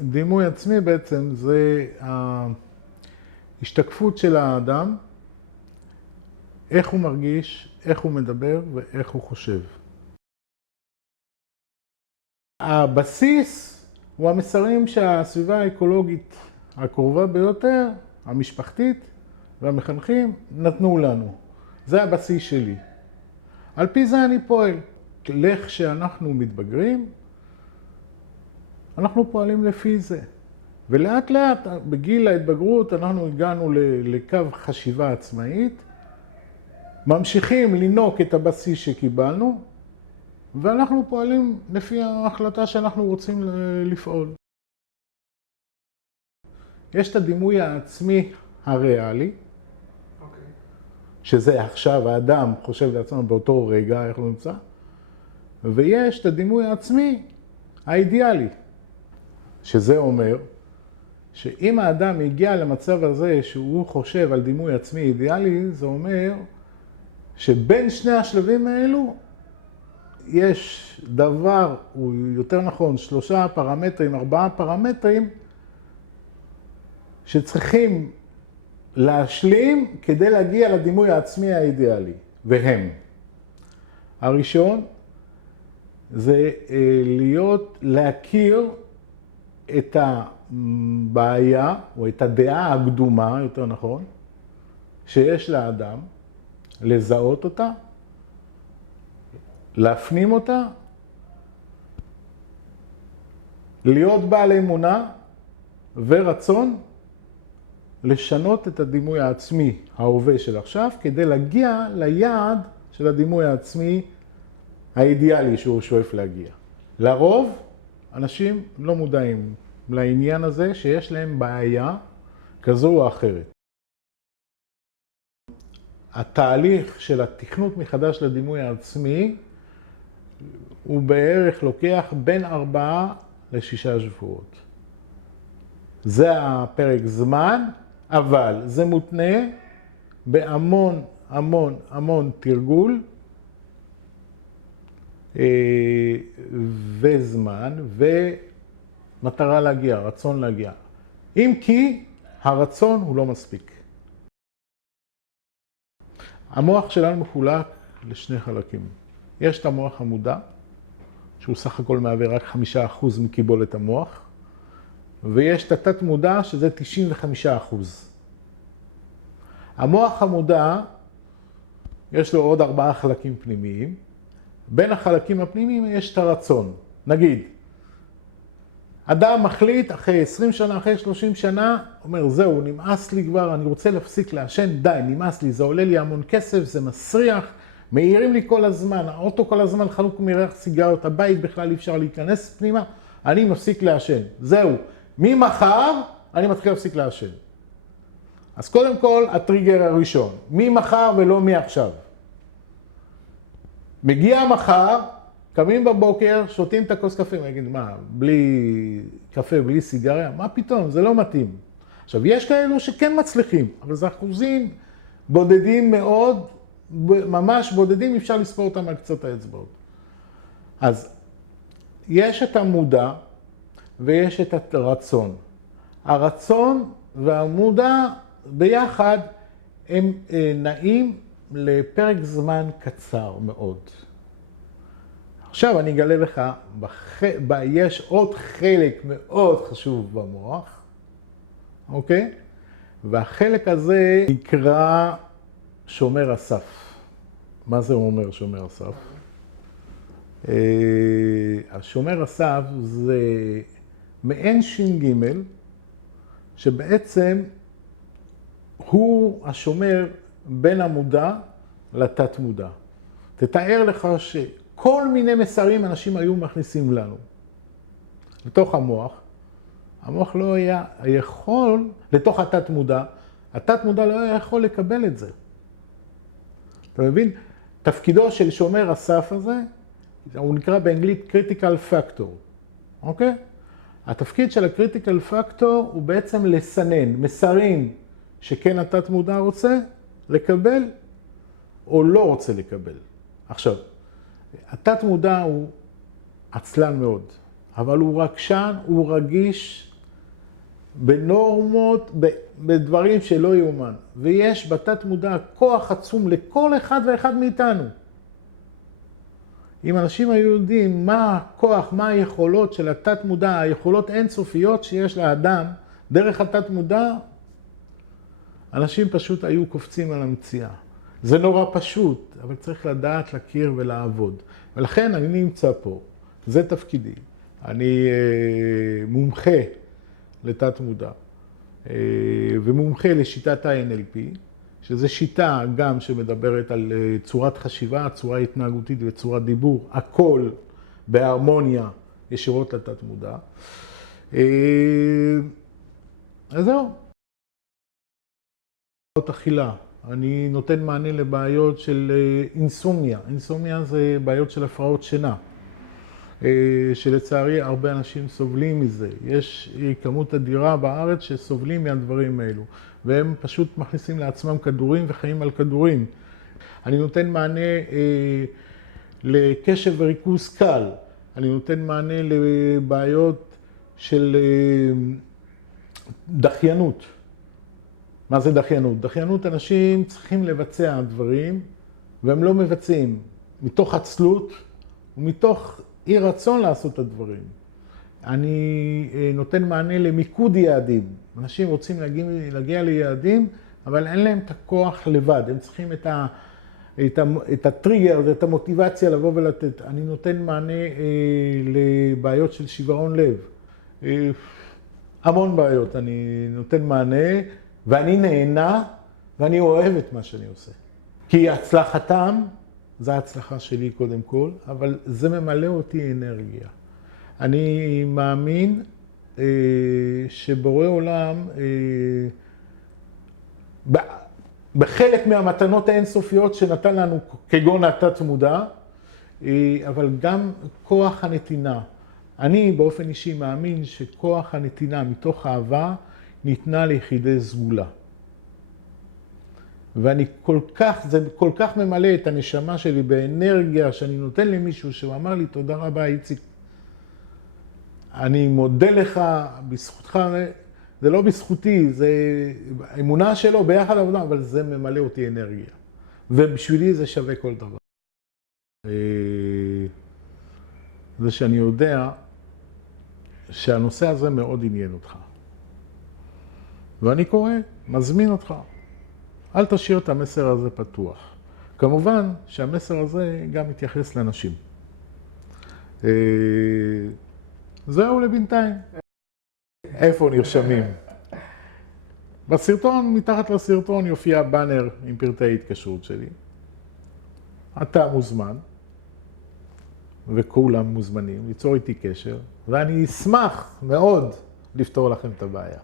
דימוי עצמי בעצם זה ההשתקפות של האדם, איך הוא מרגיש, איך הוא מדבר ואיך הוא חושב. הבסיס הוא המסרים שהסביבה האקולוגית הקרובה ביותר, המשפחתית והמחנכים, נתנו לנו. זה הבסיס שלי. על פי זה אני פועל. לך שאנחנו מתבגרים, אנחנו פועלים לפי זה. ולאט לאט, בגיל ההתבגרות, אנחנו הגענו לקו חשיבה עצמאית, ממשיכים לנוק את הבסיס שקיבלנו, ואנחנו פועלים לפי ההחלטה שאנחנו רוצים לפעול. יש את הדימוי העצמי הריאלי, שזה עכשיו האדם חושב לעצמו באותו רגע, איך הוא נמצא, ויש את הדימוי העצמי האידיאלי, שזה אומר שאם האדם הגיע למצב הזה שהוא חושב על דימוי עצמי אידיאלי, זה אומר שבין שני השלבים האלו יש דבר, הוא יותר נכון, 3 פרמטרים, 4 פרמטרים, שצריכים להשלים כדי להגיע לדימוי העצמי האידיאלי, והם. הראשון זה להכיר את הבעיה, או את הדעה הקדומה, יותר נכון, שיש לאדם, לזהות אותה, להפנים אותה, להיות בעל אמונה ורצון לשנות את הדימוי העצמי ההווה של עכשיו, כדי להגיע ליעד של הדימוי העצמי האידיאלי שהוא שואף להגיע. לרוב, אנשים לא מודעים לעניין הזה שיש להם בעיה כזו או אחרת. התהליך של התכנות מחדש לדימוי העצמי הוא בערך לוקח בין 4 ל6 שבועות. זה הפרק זמן, אבל זה מותנה בהמון המון תרגול וזמן ומטרה להגיע, רצון להגיע. אם כי הרצון הוא לא מספיק. המוח שלנו מחולק לשני חלקים. יש את המוח המודע, שהוא סך הכל מהווה רק 5% מקיבולת המוח, ויש את התת מודע שזה 95%. המוח המודע, יש לו עוד 4 חלקים פנימיים. בין החלקים הפנימיים יש את הרצון. נגיד, אדם מחליט אחרי 20 שנה, אחרי 30 שנה, אומר, זהו, נמאס לי כבר, אני רוצה להפסיק לעשן, די, נמאס לי, זה עולה לי המון כסף, זה מסריח, מעירים לי כל הזמן, האוטו כל הזמן חלוק מריח סיגריות, הבית בכלל אי אפשר להיכנס פנימה, אני מפסיק לעשן. זהו, ממחר אני מתחיל להפסיק לעשן. אז קודם כל, הטריגר הראשון, ממחר ולא מעכשיו. מגיע מחר, קמים בבוקר, שותים את הכוס קפה, ויגיד, מה, בלי קפה, בלי סיגריה? מה פתאום? זה לא מתאים. עכשיו, יש כאלו שכן מצליחים, אבל זה אחוזים בודדים מאוד, ממש בודדים, אפשר לספור אותם על קצות האצבעות. אז יש את המודע ויש את הרצון. הרצון והמודע ביחד הם נעים לפרק זמן קצר מאוד. עכשיו אני אגלה לך, יש עוד חלק מאוד חשוב במוח, אוקיי? והחלק הזה נקרא שומר הסף. מה זה אומר שומר הסף? השומר הסף זה מעין ש"ג, שבעצם הוא השומר בין המודע לתת מודע. תתאר לך שכל מיני מסרים אנשים היו מכניסים לנו לתוך המוח. המוח לא היה יכול, לתוך התת מודע, התת מודע לא היה יכול לקבל את זה. אתה מבין? תפקידו של שומר הסף הזה, הוא נקרא באנגלית critical factor, אוקיי? התפקיד של ה-critical factor הוא בעצם לסנן מסרים שכן התת מודע רוצה לקבל או לא רוצה לקבל. עכשיו, התת מודע הוא עצלן מאוד. אבל הוא רגשן, הוא רגיש בנורמות, בדברים שלא יאומן. ויש בתת מודע כוח עצום לכל אחד ואחד מאיתנו. אם אנשים היו יודעים מה הכוח, מה היכולות של התת מודע, היכולות אינסופיות שיש לאדם דרך התת מודע, אנשים פשוט היו קופצים על המציאה. זה נורא פשוט, אבל צריך לדעת, להכיר ולעבוד. ולכן אני נמצא פה, זה תפקידי. אני מומחה לתת מודע, ומומחה לשיטת ה-NLP, שזו שיטה גם שמדברת על צורת חשיבה, צורה התנהגותית וצורת דיבור, הכל בהרמוניה ישירות לתת מודע. אז זהו. אכילה. אני נותן מענה לבעיות של אינסומניה. אינסומניה זה בעיות של הפרעות שינה, שלצערי הרבה אנשים סובלים מזה. יש כמות אדירה בארץ שסובלים מהדברים האלו, והם פשוט מכניסים לעצמם כדורים וחיים על כדורים. אני נותן מענה לקשב וריכוז קל. אני נותן מענה לבעיות של דחיינות. מה זה דחיינות? דחיינות, אנשים צריכים לבצע דברים והם לא מבצעים, מתוך עצלות ומתוך אי רצון לעשות את הדברים. אני נותן מענה למיקוד יעדים. אנשים רוצים להגיע ליעדים, אבל אין להם את הכוח לבד. הם צריכים את הטריגר, את המוטיבציה לבוא ולתת. אני נותן מענה לבעיות של שברון לב. המון בעיות אני נותן מענה, ואני נהנה ואני אוהב את מה שאני עושה. כי הצלחתם, זו ההצלחה שלי קודם כל, אבל זה ממלא אותי אנרגיה. אני מאמין שבורא עולם, בחלק מהמתנות האינסופיות שנתן לנו כגון התת מודע, אבל גם כוח הנתינה. אני באופן אישי מאמין שכוח הנתינה מתוך אהבה ניתנה ליחידי סגולה. ואני זה כל כך ממלא את הנשמה שלי באנרגיה שאני נותן למישהו שהוא אמר לי תודה רבה איציק. אני מודה לך, בזכותך, זה לא בזכותי, זה האמונה שלו ביחד עבודה, אבל זה ממלא אותי אנרגיה. ובשבילי זה שווה כל דבר. זה שאני יודע שהנושא הזה מאוד עניין אותך. ואני קורא, מזמין אותך. אל תשאיר את המסר הזה פתוח. כמובן שהמסר הזה גם מתייחס לאנשים. זהו לבינתיים. איפה נרשמים? בסרטון, מתחת לסרטון יופיע בנר עם פרטי ההתקשרות שלי. אתה מוזמן, וכולם מוזמנים ליצור איתי קשר, ואני אשמח מאוד לפתור לכם את הבעיה.